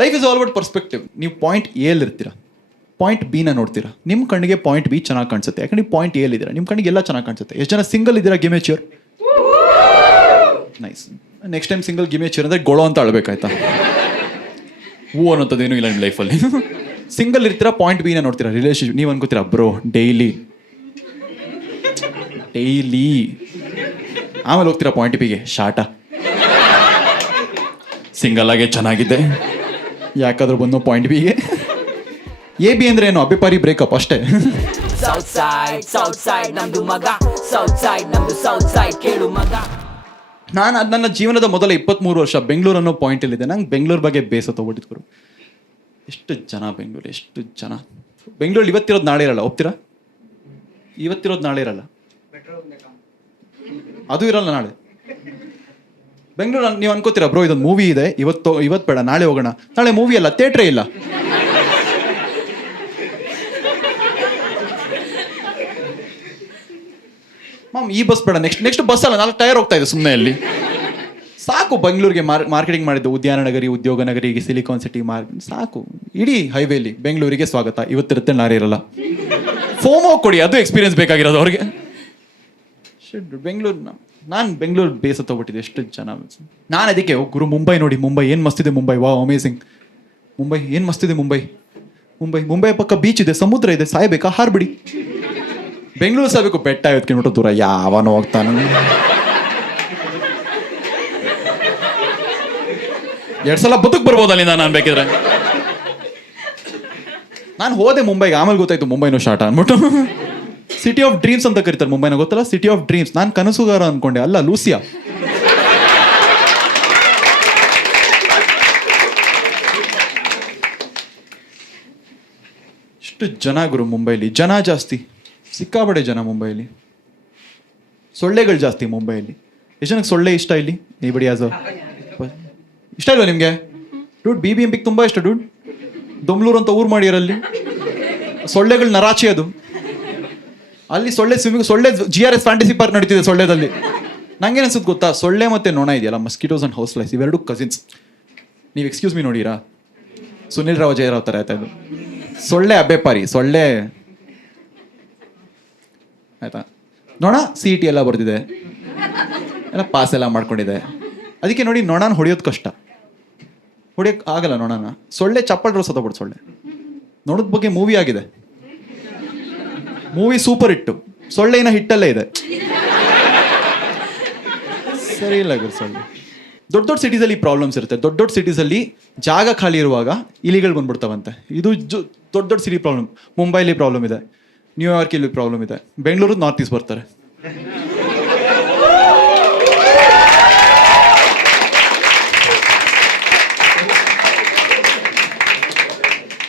Life is all about perspective. ನೀವು point ಎಲ್ಲಿ ಇರ್ತೀರಾ, ಪಾಯಿಂಟ್ ಬಿನ ನೋಡ್ತೀರಾ. ನಿಮ್ಮ ಕಣ್ಣಿಗೆ ಪಾಯಿಂಟ್ ಬಿ ಚೆನ್ನಾಗಿ ಕಾಣಿಸುತ್ತೆ, ಯಾಕಂದ್ರೆ ನೀವು ಪಾಯಿಂಟ್ ಎಲ್ಲಿ ಇದ್ದೀರಾ. ನಿಮ್ಮ ಕಣ್ಣಿಗೆ ಎಲ್ಲ ಚೆನ್ನಾಗಿ ಕಾಣಿಸುತ್ತೆ. ಎಷ್ಟು ಜನ ಸಿಂಗಲ್ ಇದ್ದೀರಾ? Give me chair. Nice. Next time single give me chair ಅಂದರೆ ಗೊಳೋ ಅಂತ ಅಳ್ಬೇಕಾಯ್ತಾ? ಹೂ ಅನ್ನೋಂಥದ್ದೇನೂ ಇಲ್ಲ ನಿಮ್ಮ ಲೈಫಲ್ಲಿ. ಸಿಂಗಲ್ ಇರ್ತೀರಾ, ಪಾಯಿಂಟ್ ಬಿನ ನೋಡ್ತೀರಾ. ರಿಲೇಶನ್ಶಿಪ್ ನೀವು ಅನ್ಕೋತೀರಾ ಬ್ರೋ ಡೈಲಿ ಆಮೇಲೆ ಹೋಗ್ತೀರಾ ಪಾಯಿಂಟ್ ಬಿಗೆ, ಶಾಟ ಸಿಂಗಲ್ ಆಗೇ ಚೆನ್ನಾಗಿದೆ, ಯಾಕಾದ್ರೂ ಬಂದು ಪಾಯಿಂಟ್ ಬಿಗೆ. ಎ ಬಿ ಅಂದ್ರೆ ಏನು? ಅಬ್ಬಿಪಾರಿ ಬ್ರೇಕಪ್ ಅಷ್ಟೇ. ನಾನು ಅದು ನನ್ನ ಜೀವನದ ಮೊದಲ 23 ವರ್ಷ ಬೆಂಗಳೂರು ಅನ್ನೋ ಪಾಯಿಂಟಲ್ಲಿದೆ. ನಂಗೆ ಬೆಂಗಳೂರು ಬಗ್ಗೆ ಬೇಸ ತಗೊಟ್ಟಿದ್ರು. ಎಷ್ಟು ಜನ ಬೆಂಗಳೂರು, ಎಷ್ಟು ಜನ ಬೆಂಗಳೂರಲ್ಲಿ. ಇವತ್ತಿರೋದು ನಾಳೆ ಇರಲ್ಲ, ಒಪ್ತೀರಾ? ಇವತ್ತಿರೋದು ನಾಳೆ ಇರಲ್ಲ, ಅದು ಇರಲ್ಲ ನಾಳೆ. ಬೆಂಗಳೂರು ನೀವು ಅನ್ಕೋತೀರಾ ಬ್ರೋ ಇದೊಂದು ಮೂವಿ ಇದೆ, ಇವತ್ತು ಬೇಡ ನಾಳೆ ಹೋಗೋಣ. ನಾಳೆ ಮೂವಿ ಅಲ್ಲ, ಥಿಯೇಟ್ರೇ ಇಲ್ಲ. ಮಾಮ್ ಈ ಬಸ್ ಬೇಡ, ನೆಕ್ಸ್ಟ್ ಬಸ್ ಅಲ್ಲ, 4 ಟೈರ್ ಹೋಗ್ತಾ ಇದೆ ಸುಮ್ಮನೆ ಅಲ್ಲಿ. ಸಾಕು ಬೆಂಗಳೂರಿಗೆ ಮಾರ್ಕೆಟಿಂಗ್ ಮಾಡಿದ್ದು. ಉದ್ಯಾನ ನಗರಿ, ಉದ್ಯೋಗ ನಗರಿ, ಸಿಲಿಕಾನ್ ಸಿಟಿ ಸಾಕು. ಇಡೀ ಹೈವೇಲಿ ಬೆಂಗಳೂರಿಗೆ ಸ್ವಾಗತ, ಇವತ್ತಿರುತ್ತೆ ನಾಳೆ ಇರಲ್ಲ. ಫೋಮೋ ಕೊಡಿ, ಅದು ಎಕ್ಸ್ಪೀರಿಯನ್ಸ್ ಬೇಕಾಗಿರೋದು ಅವ್ರಿಗೆ. ಬೆಂಗಳೂರು ನಾನು ಬೆಂಗಳೂರು ಬೇಸ ತಗೊಬಿಟ್ಟಿದ್ದೆ. ಎಷ್ಟು ಜನ ನಾನು ಅದಕ್ಕೆ ಗುರು ಮುಂಬೈ ನೋಡಿ, ಮುಂಬೈ ಏನು ಮಸ್ತಿದೆ, ಮುಂಬೈ ವಾ ಅಮೇಸಿಂಗ್. ಮುಂಬೈ ಏನು ಮಸ್ತಿದೆ, ಮುಂಬೈ ಪಕ್ಕ ಬೀಚ್ ಇದೆ, ಸಮುದ್ರ ಇದೆ, ಸಾಯ್ಬೇಕಾ ಹಾರ್ಬಿಡಿ. ಬೆಂಗಳೂರು ಸಾಯ್ಬೇಕು, ಬೆಟ್ಟ ಎತ್ಕೊಂಡ್ಬಿಟ್ಟು ದೂರ ಯಾವನೋ ಹೋಗ್ತಾನೆ. 2 ಸಲ ಬದುಕ್ ಬರ್ಬೋದು ಅಲ್ಲಿಂದ ನಾನು ಬೇಕಿದ್ರೆ. ನಾನು ಹೋದೆ ಮುಂಬೈಗೆ, ಆಮೇಲೆ ಗೊತ್ತಾಯ್ತು ಮುಂಬೈನೂ ಶಾಟ ಅಂದ್ಬಿಟ್ಟು. ಸಿಟಿ ಆಫ್ ಡ್ರೀಮ್ಸ್ ಅಂತ ಕರೀತಾರೆ ಮುಂಬೈನ, ಗೊತ್ತಲ್ಲ? City of dreams. ನಾನು ಕನಸುಗಾರ ಅನ್ಕೊಂಡೆ, ಅಲ್ಲ ಲೂಸಿಯಾ. ಇಷ್ಟು ಜನ ಗುರು ಮುಂಬೈಲಿ, ಜನ ಜಾಸ್ತಿ, ಸಿಕ್ಕಾಬಡೆ ಜನ ಮುಂಬೈಲಿ. ಸೊಳ್ಳೆಗಳು ಜಾಸ್ತಿ ಮುಂಬೈಲಿ. ಎಷ್ಟು ಜನಕ್ಕೆ ಸೊಳ್ಳೆ ಇಷ್ಟ ಇಲ್ಲಿ? ಎನಿಬಡಿ ಆಸ್ ಇಷ್ಟ ಇಲ್ವಾ ನಿಮಗೆ? ಡೂಡ್ BBMPಗೆ ತುಂಬ ಇಷ್ಟ ಡೂಡ್. ದೊಮ್ಲೂರು ಅಂತ ಊರು ಮಾಡಿರಲ್ಲಿ ಸೊಳ್ಳೆಗಳು ನರಾಚಿ. ಅದು ಅಲ್ಲಿ ಸೊಳ್ಳೆ GRS ಫ್ಯಾಂಟಸಿ ಪಾರ್ಕ್ ನಡೀತಿದೆ ಸೊಳ್ಳೆದಲ್ಲಿ. ನಂಗೇನು ಅನ್ಸುತ್ತೆ ಗೊತ್ತಾ, ಸೊಳ್ಳೆ ಮತ್ತು ನೊಣ ಇದೆಯಲ್ಲ, ಮಸ್ಕಿಟೋಸ್ ಅಂಡ್ ಹೌಸ್ ಫ್ಲೈಸ್, ಇವೆರಡು ಕಸಿನ್ಸ್. ನೀವು ಎಕ್ಸ್ಕ್ಯೂಸ್ ಮೀ ನೋಡಿರಾ, ಸುನಿಲ್ ರಾವ್ ಜಯರಾವ್ ಥರ ಆಯ್ತಾ ಇದು. ಸೊಳ್ಳೆ ಅಬ್ಬೆಪಾರಿ, ಸೊಳ್ಳೆ ಆಯ್ತಾ. ನೊಣ CET ಎಲ್ಲ ಬರ್ತಿದೆ, ಎಲ್ಲ ಪಾಸ್ ಎಲ್ಲ ಮಾಡ್ಕೊಂಡಿದೆ. ಅದಕ್ಕೆ ನೋಡಿ ನೊಣನ ಹೊಡೆಯೋದು ಕಷ್ಟ, ಹೊಡಿಯೋಕ್ಕೆ ಆಗಲ್ಲ ನೊಣನ. ಸೊಳ್ಳೆ ಚಪ್ಪಲ್ ರೋಸ್ ಸತ್ತೋಗ್ಬಿಡು ಸೊಳ್ಳೆ. ನೊಣದ ಬಗ್ಗೆ ಮೂವಿ ಆಗಿದೆ, ಮೂವಿ ಸೂಪರ್ ಹಿಟ್ಟು. ಸೊಳ್ಳೆನ ಹಿಟ್ಟಲ್ಲೇ ಇದೆ. ಸರಿ ಇಲ್ಲ ಗುರು ಸೊಳ್ಳೆ. ದೊಡ್ಡ ಸಿಟೀಸಲ್ಲಿ ಪ್ರಾಬ್ಲಮ್ಸ್ ಇರುತ್ತೆ. ದೊಡ್ಡ ಸಿಟೀಸಲ್ಲಿ ಜಾಗ ಖಾಲಿ ಇರುವಾಗ ಇಲಿಗಳು ಬಂದ್ಬಿಡ್ತಾವಂತೆ. ಇದು ದೊಡ್ಡ ಸಿಟಿ ಪ್ರಾಬ್ಲಮ್. ಮುಂಬೈಲಿ ಪ್ರಾಬ್ಲಮ್ ಇದೆ, ನ್ಯೂಯಾರ್ಕ್ ಇಲ್ಲಿ ಪ್ರಾಬ್ಲಮ್ ಇದೆ, ಬೆಂಗಳೂರು ನಾರ್ತ್ ಈಸ್ಟ್ ಬರ್ತಾರೆ.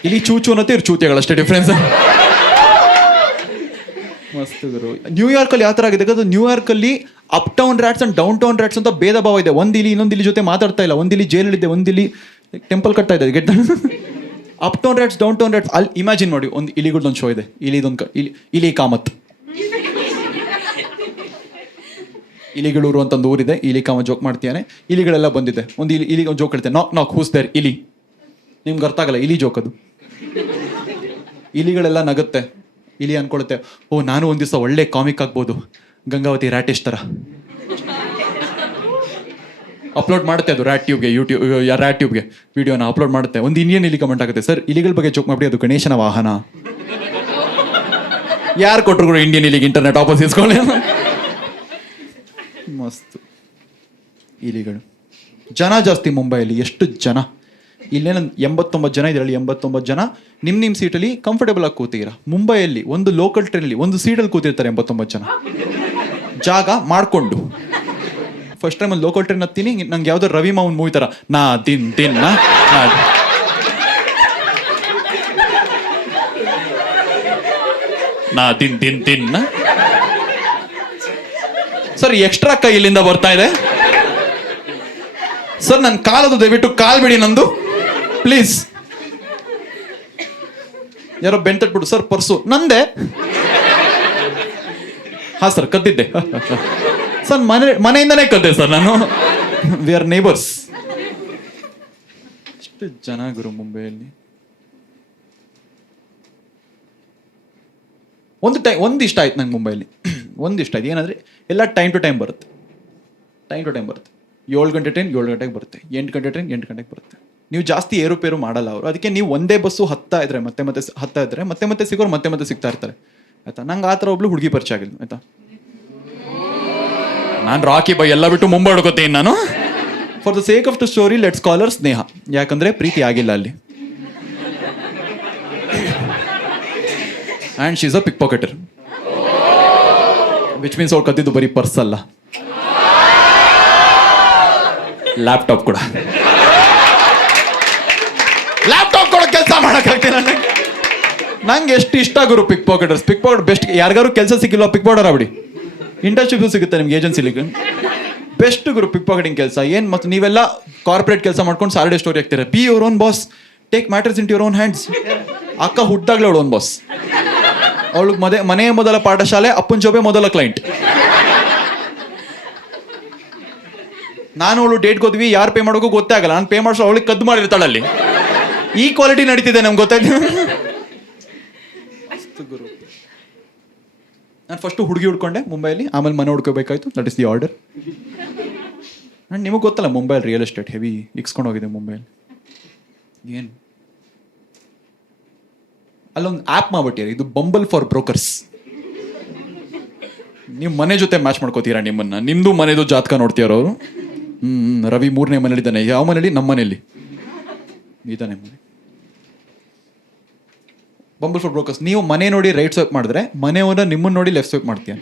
ಇಲ್ಲಿ ಚೂಚು ಅನ್ನತ್ತೆ, ಇವ್ರು ಚೂತಿಗಳಷ್ಟೇ ಡಿಫ್ರೆನ್ಸ್. ಮಸ್ತ್ ಗುರು. ನ್ಯೂಯಾರ್ಕಲ್ಲಿ ಯಾವ ಥರ ಆಗಿದೆ ಗೊತ್ತಾ? ನ್ಯೂಯಾರ್ಕಲ್ಲಿ uptown rats and downtown rats ಅಂತ ಭೇದ ಭಾವ ಇದೆ. ಒಂದು ಇಲ್ಲಿ ಇನ್ನೊಂದು ಇಲ್ಲಿ ಜೊತೆ ಮಾತಾಡ್ತಾ ಇಲ್ಲ. ಒಂದು ಇಲ್ಲಿ ಜೈಲಲ್ಲಿದೆ, ಒಂದು ಇಲ್ಲಿ ಟೆಂಪಲ್ ಕಟ್ತಾ ಇದೆ. Get up town rats, down town rats. ಅಲ್ಲಿ ಇಮ್ಯಾಜಿನ್ ಮಾಡಿ, ಒಂದು ಇಲಿಗಳದೊಂದು ಶೋ ಇದೆ, ಇಲಿ ಕಾಮತ್. ಇಲಿಗಳೂರು ಅಂತ ಒಂದು ಊರಿದೆ, ಇಲಿ ಕಾಮತ್ ಜೋಕ್ ಮಾಡ್ತೀಯಾನೆ. ಇಲಿಗಳೆಲ್ಲ ಬಂದಿದೆ. ಒಂದು ಇಲಿಗೆ ಒಂದು ಜೋಕ್ ಹೇಳ್ತೇನೆ, ನಾಕ್ ಹೂಸ್ ದೇರ್ ಇಲಿ. ನಿಮ್ಗೆ ಅರ್ಥ ಆಗಲ್ಲ, ಇಲಿ ಜೋಕ್ ಅದು. ಇಲಿಗಳೆಲ್ಲ ನಗುತ್ತೆ. ಇಲಿ ಅನ್ಕೊಳುತ್ತೆ, ಓ ನಾನು ಒಂದು ದಿವಸ ಒಳ್ಳೆ ಕಾಮಿಕ್ ಆಗ್ಬೋದು, ಗಂಗಾವತಿ ರ್ಯಾಟಿಶ್ ಥರ. ಅಪ್ಲೋಡ್ ಮಾಡುತ್ತೆ ಅದು ರ್ಯಾಟ್ ಟ್ಯೂಬ್ಗೆ ವಿಡಿಯೋನ ಅಪ್ಲೋಡ್ ಮಾಡುತ್ತೆ. ಒಂದು ಇಂಡಿಯನ್ ಇಲಿ ಕಮೆಂಟ್ ಆಗುತ್ತೆ, ಸರ್ ಇಲಿಗಳ ಬಗ್ಗೆ ಜೋಕ್ ಮಾಡಿ, ಅದು ಗಣೇಶನ ವಾಹನ. ಯಾರು ಕೊಟ್ಟರು ಇಂಡಿಯನ್ ಇಲಿಗೆ ಇಂಟರ್ನೆಟ್ ವಾಪಸ್ ಇಸ್ಕೊಳ್ಳಿ. ಮಸ್ತ್ ಇಲಿಗಳು. ಜನ ಜಾಸ್ತಿ ಮುಂಬೈಯಲ್ಲಿ. ಎಷ್ಟು ಜನ? ಇಲ್ಲೇನ 89 ಜನ ಇದರಲ್ಲಿ. 89 ಜನ ನಿಮ್ಮ ಸೀಟಲ್ಲಿ ಕಂಫರ್ಟೇಬಲ್ ಆಗಿ ಕೂತೀರಾ. ಮುಂಬೈಯಲ್ಲಿ ಒಂದು ಲೋಕಲ್ ಟ್ರೈನಲ್ಲಿ ಒಂದು ಸೀಟಲ್ಲಿ ಕೂತಿರ್ತಾರೆ 89 ಜನ, ಜಾಗ ಮಾಡಿಕೊಂಡು. ಫಸ್ಟ್ ಟೈಮ್ ಒಂದು ಲೋಕಲ್ ಟ್ರೈನ್ ಹತ್ತೀನಿ, ನಂಗೆ ಯಾವುದೋ ರವಿ ಮಾವನ್ ಮೂವಿ ಥರ ನಾ ದಿನ್ ಸರ್ ಎಕ್ಸ್ಟ್ರಾ ಕೈ ಇಲ್ಲಿಂದ ಬರ್ತಾ ಇದೆ ಸರ್, ನನ್ನ ಕಾಲದು ದಯವಿಟ್ಟು ಕಾಲ್ ಬಿಡಿ ನಂದು ಪ್ಲೀಸ್. ಯಾರೋ ಬೆಂತಟ್ಬಿಟ್ಟು, ಸರ್ ಪರ್ಸು ನಂದೆ. ಹಾ ಸರ್ ಕದ್ದಿದ್ದೆ ಸರ್, ಮನೆಯಿಂದನೇ ಕದ್ದೆ ಸರ್ ನಾನು. We are neighbours. ಎಷ್ಟು ಜನ ಗುರು ಮುಂಬೈಯಲ್ಲಿ. ಒಂದು ಇಷ್ಟ ಆಯ್ತು ನಂಗೆ ಮುಂಬೈಲಿ. ಒಂದು ಇಷ್ಟ ಆಯ್ತು ಏನಂದರೆ ಎಲ್ಲ ಟೈಮ್ ಟು ಟೈಮ್ ಬರುತ್ತೆ. 7 ಗಂಟೆ ಟ್ರೈನ್ 7 ಗಂಟೆಗೆ ಬರುತ್ತೆ, 8 ಗಂಟೆ ಟ್ರೈನ್ 8 ಗಂಟೆಗೆ ಬರುತ್ತೆ. ನೀವು ಜಾಸ್ತಿ ಏರುಪೇರು ಮಾಡಲ್ಲ ಅವರು. ಅದಕ್ಕೆ ನೀವು ಒಂದೇ ಬಸ್ಸು ಹತ್ತಾ ಇದ್ರೆ ಮತ್ತೆ ಸಿಗೋರು ಮತ್ತೆ ಸಿಗ್ತಾ ಇರ್ತಾರೆ ಆಯ್ತಾ. ನಂಗೆ ಆ ಥರ ಒಬ್ಳು ಹುಡುಗಿ ಪರಿಚಯ ಆಗಿಲ್ಲ ಆಯ್ತಾ. ನಾನು ರಾಕಿ ಬೈ ಎಲ್ಲ ಬಿಟ್ಟು ಮುಂಬೈ ಹುಡ್ಕೋತೀನಿ ನಾನು. For the sake of the story let's call her Sneha. ಯಾಕಂದ್ರೆ ಪ್ರೀತಿ ಆಗಿಲ್ಲ ಅಲ್ಲಿ. And she's a pickpocketer, which means ಅವ್ಳು ಕದ್ದಿದ್ದು ಬರೀ ಪರ್ಸ್ ಅಲ್ಲ, ಲ್ಯಾಪ್ಟಾಪ್ ಕೂಡ. ಲ್ಯಾಪ್ಟಾಪ್ ಕೂಡ ಕೆಲಸ ಮಾಡೋಕ್ಕಾಗ್ತಿಲ್ಲ ನಂಗೆ ಎಷ್ಟು ಇಷ್ಟ ಗುರು ಪಿಕ್ ಪಾಕೆಟರ್ಸ್. ಪಿಕ್ ಪಾಕೆಟ್ ಬೆಸ್ಟ್. ಯಾರಿಗಾರು ಕೆಲಸ ಸಿಕ್ಕಿಲ್ಲ ಪಿಕ್ ಪಾಕೆಟರ್ ಆಗ್ಬಿಡಿ, ಇಂಟರ್ನ್ಶಿಪ್ ಸಿಗುತ್ತೆ ನಿಮ್ಗೆ ಏಜೆನ್ಸಿಲಿಗೆ. ಬೆಸ್ಟ್ ಗುರು ಪಿಕ್ ಪಾಕೆಟಿಂಗ್ ಕೆಲಸ. ಏನು ಮತ್ತು ನೀವೆಲ್ಲ ಕಾರ್ಪೊರೇಟ್ ಕೆಲಸ ಮಾಡ್ಕೊಂಡು ಸಾಟರ್ಡೆ ಸ್ಟೋರಿ ಆಗ್ತೀರ. Be your own boss, take matters in your own hands. ಅಕ್ಕ ಹುಟ್ಟಾಗ್ಲೇ ಅವಳು ಓನ್ ಬಾಸ್. ಅವಳಿಗೆ ಮನೆಯ ಮೊದಲ ಪಾಠಶಾಲೆ, ಅಪ್ಪನ ಜೊಬೆ ಮೊದಲ ಕ್ಲೈಂಟ್. ನಾನು ಅವಳು ಡೇಟ್ ಹೋದ್ವಿ, ಯಾರು ಪೇ ಮಾಡೋಕ್ಕೂ ಗೊತ್ತೇ ಆಗಲ್ಲ. ನಾನು ಪೇ ಮಾಡಿಸೋ ಅವಳಿಗೆ ಕದ್ದು ಮಾಡಿರ್ತಾಳಲ್ಲಿ. ಈ ಕ್ವಾಲಿಟಿ ನಡೀತಿದೆ ನಮ್ಗೆ ಗೊತ್ತಾಯ್ತು. ಗುರು ನಾನು ಫಸ್ಟು ಹುಡುಗಿ ಹುಡ್ಕೊಂಡೆ ಮುಂಬೈಲಿ, ಆಮೇಲೆ ಮನೆ ಹುಡ್ಕೋಬೇಕಾಯ್ತು. That is the order. ನಾನು ನಿಮಗೆ ಗೊತ್ತಲ್ಲ ಮುಂಬೈಲಿ ರಿಯಲ್ ಎಸ್ಟೇಟ್ ಹೆವಿ ಇಕ್ಸ್ಕೊಂಡು ಹೋಗಿದೆ ಮುಂಬೈಲಿ. ಏನು ಅಲ್ಲೊಂದು ಆ್ಯಪ್ ಮಾಡ್ಬಿಟ್ಟಿರಿ, ಇದು ಬಂಬಲ್ ಫಾರ್ ಬ್ರೋಕರ್ಸ್. ನೀವು ಮನೆ ಜೊತೆ ಮ್ಯಾಚ್ ಮಾಡ್ಕೋತೀರಾ ನಿಮ್ಮನ್ನ. ನಿಮ್ಮದು ಮನೆದು ಜಾತಕ ನೋಡ್ತೀರ ಅವರು. ರವಿ 3ನೇ ಮನೇಲಿದ್ದಾನೆ. ಯಾವ ಮನೇಲಿ? ನಮ್ಮ ಮನೇಲಿ ಇದ್ದಾನೆ ಮನೆ. Bumble for brokers. ನೀವು ಮನೆ ನೋಡಿ ರೈಟ್ ಸ್ವೈಪ್ ಮಾಡಿದ್ರೆ ಮನೆಯವನ್ನ ನಿಮ್ಮನ್ನ ನೋಡಿ ಲೆಫ್ಟ್ ಸ್ವೈಪ್ ಮಾಡ್ತೀಯ.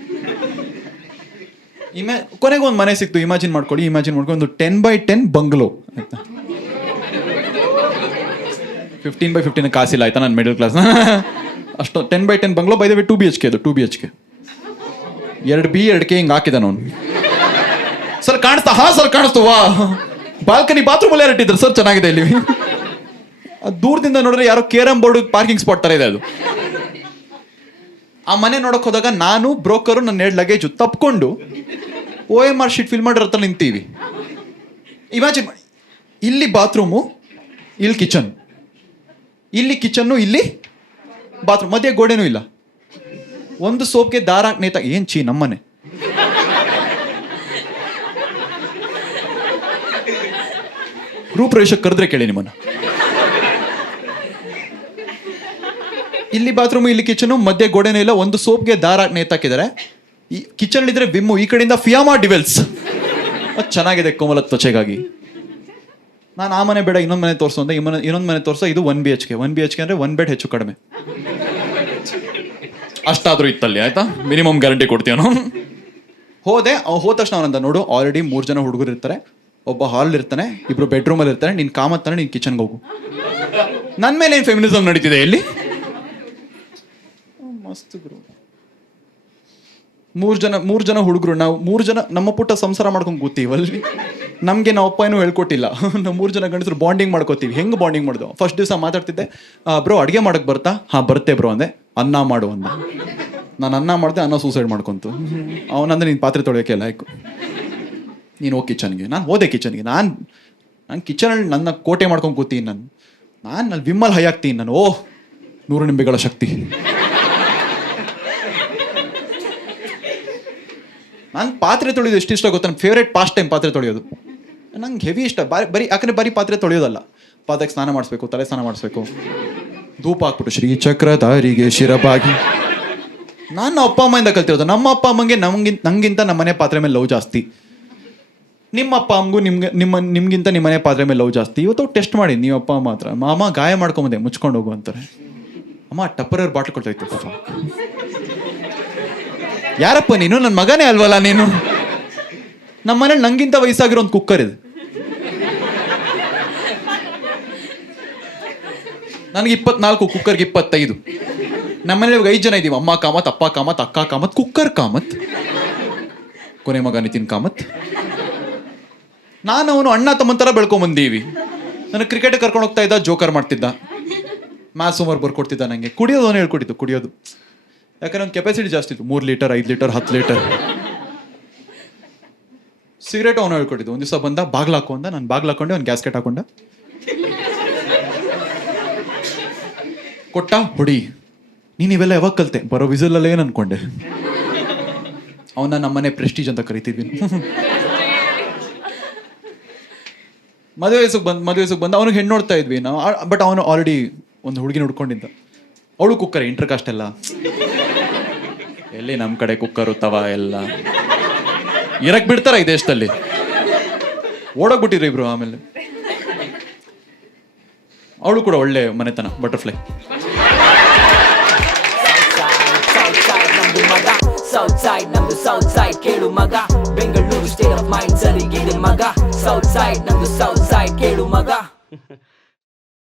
ಕೊನೆಗೆ ಒಂದು ಮನೆ ಸಿಕ್ತು. ಇಮ್ಯಾಜಿನ್ ಮಾಡ್ಕೊಳ್ಳಿ ಒಂದು 10x10 ಬಂಗ್ಲೋ ಆಯ್ತಾ. 15x15 ಕಾಸಿಲ್ಲ ಆಯ್ತಾ, ನಾನು ಮಿಡಲ್ ಕ್ಲಾಸ್. ಅಷ್ಟು 10x10 bungalow. By the way 2 BHK ಅದು. 2 BHK 2B 2K ಹಿಂಗೆ ಹಾಕಿದಾನ ಅವನು. ಸರ್ ಕಾಣಿಸ್ತಾ? ಹಾ ಸರ್ ಕಾಣಿಸ್ತು. ವಾ, ಬಾಲ್ಕನಿ ಬಾತ್ರೂಮ್ ಎಲ್ಲ ಇಟ್ಟಿದ್ರು ಸರ್, ಚೆನ್ನಾಗಿದೆ ಇಲ್ಲಿ. ದೂರದಿಂದ ನೋಡಿದ್ರೆ ಯಾರೋ ಕೇರಂ ಬೋರ್ಡ್ ಪಾರ್ಕಿಂಗ್ ಸ್ಪಾಟ್ ತರ ಇದೆ ಅದು. ಆ ಮನೆ ನೋಡಕ್ ಹೋದಾಗ ನಾನು ಬ್ರೋಕರು ನನ್ನ 2 ಲಗೇಜು ತಪ್ಕೊಂಡು OMR ಶೀಟ್ ಫಿಲ್ ಮಾಡಿರೋ ಹತ್ರ ನಿಂತೀವಿ. ಇಮ್ಯಾಜಿನ್, ಇಲ್ಲಿ ಬಾತ್ರೂಮು, ಇಲ್ಲಿ ಕಿಚನ್, ಇಲ್ಲಿ ಕಿಚನ್ನು, ಇಲ್ಲಿ ಬಾತ್ರೂಮ್, ಮಧ್ಯೆ ಗೋಡೆನೂ ಇಲ್ಲ. ಒಂದು ಸೋಪ್ಗೆ ದಾರ ನೇತ. ಏನ್ ಚೀ ನಮ್ಮನೆ. ರೂಪರೇಷಕ್ಕೆ ಕರೆದ್ರೆ ಕೇಳಿ ನಿಮ್ಮನ್ನ. ಇಲ್ಲಿ ಬಾತ್ರೂಮು, ಇಲ್ಲಿ ಕಿಚನು, ಮಧ್ಯೆ ಗೋಡೆನೂ ಇಲ್ಲ. ಒಂದು ಸೋಪ್ಗೆ ದಾರ ನೇತಾಕಿದ್ದಾರೆ. ಈ ಕಿಚನ್ ಇದ್ರೆ ವಿಮ್ಮು, ಈ ಕಡೆಯಿಂದ ಫಿಯಾಮಾ ಡಿವೆಲ್ಸ್. ಅದು ಚೆನ್ನಾಗಿದೆ ಕೋಮಲ ತ್ವಚೆಗಾಗಿ. ನಾನು ಆ ಮನೆ ಬೇಡ, ಇನ್ನೊಂದು ಮನೆ ತೋರಿಸು ಅಂದ್ರೆ ಇನ್ನೊಂದು ಮನೆ ತೋರಿಸೋ. ಇದು 1 BHK. 1 BHK ಅಂದ್ರೆ 1 ಬೆಡ್ ಹೆಚ್ಚು ಕಡಿಮೆ ಅಷ್ಟಾದ್ರೂ ಇತ್ತಲ್ಲಿ ಆಯ್ತಾ. ಮಿನಿಮಮ್ ಗ್ಯಾರಂಟಿ ಕೊಡ್ತೀವಿ ನಾವು. ಹೋದ ತಕ್ಷಣ ಅವನಂತ, ನೋಡು ಆಲ್ರೆಡಿ 3 ಜನ ಹುಡುಗರು ಇರ್ತಾರೆ, ಒಬ್ಬ ಹಾಲ್ ಇರ್ತಾನೆ, 2 ಬೆಡ್ರೂಮಲ್ಲಿ ಇರ್ತಾರೆ. ನೀನು ಕಾಮತ್ತಾನೆ, ನೀನು ಕಿಚನ್ಗೆ ಹೋಗು. ನನ್ನ ಮೇಲೆ ಏನು ಫೆಮಿನಿಸಮ್ ನಡೀತಿದೆ ಇಲ್ಲಿ. ಮಸ್ತ್ ಗುರು. 3 ಜನ ಹುಡುಗರು, ನಾವು 3 ಜನ ನಮ್ಮ ಪುಟ್ಟ ಸಂಸಾರ ಮಾಡ್ಕೊಂಡು ಕೂತೀವಲ್ರಿ. ನಮಗೆ ನಾವು ಅಪ್ಪ ಏನೂ ಹೇಳ್ಕೊಟ್ಟಿಲ್ಲ. ನಾವು 3 ಜನ ಗಂಡಸರು ಬಾಂಡಿಂಗ್ ಮಾಡ್ಕೋತೀವಿ. ಹೆಂಗೆ ಬಾಂಡಿಂಗ್ ಮಾಡಿದ್ವು? ಫಸ್ಟ್ ದಿವಸ ಮಾತಾಡ್ತಿದ್ದೆ, ಬ್ರೋ ಅಡುಗೆ ಮಾಡಕ್ಕೆ ಬರ್ತಾ? ಹಾಂ ಬರುತ್ತೆ ಬ್ರೋ ಅಂದೆ. ಅನ್ನ ಮಾಡು ಅಂದ. ನಾನು ಅನ್ನ ಮಾಡಿದೆ, ಅನ್ನ ಸೂಸೈಡ್ ಮಾಡ್ಕೊಂತು. ಅವನಂದ್ರೆ ನೀನು ಪಾತ್ರೆ ತೊಳೆಯೋಕೆ ಲಾಯ್ಕು, ನೀನು ಹೋಗಿ ಕಿಚನ್ಗೆ. ನಾನು ಹೋದೆ ಕಿಚನ್ಗೆ. ನಾನು ಕಿಚನಲ್ಲಿ ನನ್ನ ಕೋಟೆ ಮಾಡ್ಕೊಂಡು ಕೂತೀನಿ. ನಾನು ಅಲ್ಲಿ ವಿಮ್ಮಲ್ ಹೈ ಆಗ್ತೀನಿ ನಾನು. 100 ನಿಂಬೆಗಳ ಶಕ್ತಿ. ನಾನು ಪಾತ್ರೆ ತೊಳೆಯೋದು ಎಷ್ಟು ಇಷ್ಟ ಗೊತ್ತಾ? ನನ್ನ ಫೇವ್ರೇಟ್ ಪಾಸ್ಟ್ ಟೈಮ್ ಪಾತ್ರೆ ತೊಳೆಯೋದು. ನಂಗೆ ಹೆವಿ ಇಷ್ಟ. ಬರೀ ಯಾಕಂದರೆ ಬರೀ ಪಾತ್ರೆ ತೊಳೆಯೋದಲ್ಲ, ಪಾದಕ್ಕೆ ಸ್ನಾನ ಮಾಡಿಸ್ಬೇಕು, ತಲೆ ಸ್ನಾನ ಮಾಡಿಸ್ಬೇಕು, ಧೂಪ ಹಾಕ್ಬಿಟ್ಟು ಶ್ರೀಚಕ್ರಧಾರಿಗೆ ಶಿರಬಾಗಿ. ನಾನು ಅಪ್ಪ ಅಮ್ಮಯಿಂದ ಕಲ್ತಿರೋದು. ನಮ್ಮ ಅಪ್ಪ ಅಮ್ಮಂಗೆ ನಂಗಿಂತ ನಮ್ಮ ಮನೆ ಪಾತ್ರೆ ಮೇಲೆ ಲವ್ ಜಾಸ್ತಿ. ನಿಮ್ಮ ಅಪ್ಪ ಅಮ್ಮಗೂ ನಿಮ್ಗಿಂತ ನಿಮ್ಮ ಮನೆ ಪಾತ್ರೆ ಮೇಲೆ ಲವ್ ಜಾಸ್ತಿ. ಇವತ್ತು ಟೆಸ್ಟ್ ಮಾಡಿ ನೀವು ಅಪ್ಪ ಅಮ್ಮ ಹತ್ರ. ಅಮ್ಮ ಗಾಯ ಮಾಡ್ಕೊಂಬಂದೆ, ಮುಚ್ಕೊಂಡು ಹೋಗು ಅಂತಾರೆ. ಅಮ್ಮ ಟಪ್ಪರ್ ಬಾಟ್ಲ್ ಕೊಡ್ತಾಯಿತ್ತು. ಯಾರಪ್ಪ ನೀನು? ನನ್ನ ಮಗನೇ ಅಲ್ವಲ್ಲ ನೀನು. ನಮ್ಮ ಮನೇಲಿ ನಂಗಿಂತ ವಯಸ್ಸಾಗಿರೋ ಒಂದು ಕುಕ್ಕರ್ ಇದೆ. ನನಗೆ 24, ಕುಕ್ಕರ್ಗೆ 25. ನಮ್ಮ ಮನೇಲಿ 5 ಜನ ಇದ್ದೀವಿ. ಅಮ್ಮ ಕಾಮತ್, ಅಪ್ಪ ಕಾಮತ್, ಅಕ್ಕ ಕಾಮತ್, ಕುಕ್ಕರ್ ಕಾಮತ್, ಕೊನೆ ಮಗ ನಿತಿನ್ ಕಾಮತ್. ನಾನು ಅವನು ಅಣ್ಣ ತಮ್ಮಂತರ ಬೆಳ್ಕೊಂಬಂದೀವಿ. ನನಗೆ ಕ್ರಿಕೆಟ್ ಕರ್ಕೊಂಡು ಹೋಗ್ತಾ ಇದ್ದ, ಜೋಕರ್ ಮಾಡ್ತಿದ್ದ, ಮ್ಯಾಥ್ಸ್ ಹೋಮ್ವರ್ಕ್ ಬರ್ಕೊಡ್ತಿದ್ದ. ನನಗೆ ಕುಡಿಯೋದು ಅವನು ಹೇಳ್ಕೊಟ್ಟಿದ್ದು. ಕುಡಿಯೋದು ಯಾಕಂದ್ರೆ ಒಂದು ಕೆಪಾಸಿಟಿ ಜಾಸ್ತಿ ಇತ್ತು. 3 ಲೀಟರ್ 5 ಲೀಟರ್ 10 ಲೀಟರ್. ಸಿಗರೇಟ್ ಅವನು ಹೇಳ್ಕೊಟ್ಟಿದ್ದು. ಒಂದು ದಿವಸ ಬಂದ, ಬಾಗ್ಲು ಹಾಕೋ ಅಂದ. ನಾನು ಬಾಗ್ಲು ಹಾಕೊಂಡೆ, ಅವ್ನು ಗ್ಯಾಸ್ಕೆಟ್ ಹಾಕೊಂಡ. ಕೊಟ್ಟ ಹೊಡಿ. ನೀನು ಇವೆಲ್ಲ ಯಾವಾಗ ಕಲಿತೆ? ಬರೋ ವಿಸಲಲ್ಲೇ ಏನು ಅನ್ಕೊಂಡೆ. ಅವನ್ನ ನಮ್ಮನೆ ಪ್ರೆಸ್ಟೀಜ್ ಅಂತ ಕರಿತಿದ್ವಿ. ಮದುವೆ ವಯಸ್ಸಿಗೆ ಬಂದು ಅವನಿಗೆ ಹೆಣ್ಣು ನೋಡ್ತಾ ಇದ್ವಿ ನಾವು. ಬಟ್ ಅವನು ಆಲ್ರೆಡಿ ಒಂದು ಹುಡುಗಿನ ಹುಡ್ಕೊಂಡಿದ್ದ. ಅವಳು ಕುಕ್ಕರ್, ಇಂಟರ್ ಕಾಸ್ಟ್ ಎಲ್ಲ. ಎಲ್ಲಿ ನಮ್ಮ ಕಡೆ ಕುಕ್ಕರು ತವ ಎಲ್ಲ ಇರಕ್ ಬಿಡ್ತಾರ ಈ ದೇಶದಲ್ಲಿ? ಓಡೋಗ್ಬಿಟ್ಟಿದ್ರು ಇಬ್ರು. ಆಮೇಲೆ ಅವಳು ಕೂಡ ಒಳ್ಳೆ ಮನೆತನ, ಬಟರ್ಫ್ಲೈ. ಸೌತ್ ಸೈಡ್ ನಮ್ದು ಸೌತ್ ಸೈಡ್ ಕೇಳು ಮಗ, ಬೆಂಗಳೂರು ಸ್ಟೇಟ್ ಆಫ್ ಮೈಂಡ್ ಸರಿಗಿದೆ ಮಗ. ಸೌತ್ ಸೈಡ್ ನಮ್ದು ಸೌತ್ ಸೈಡ್ ಕೇಳು ಮಗ.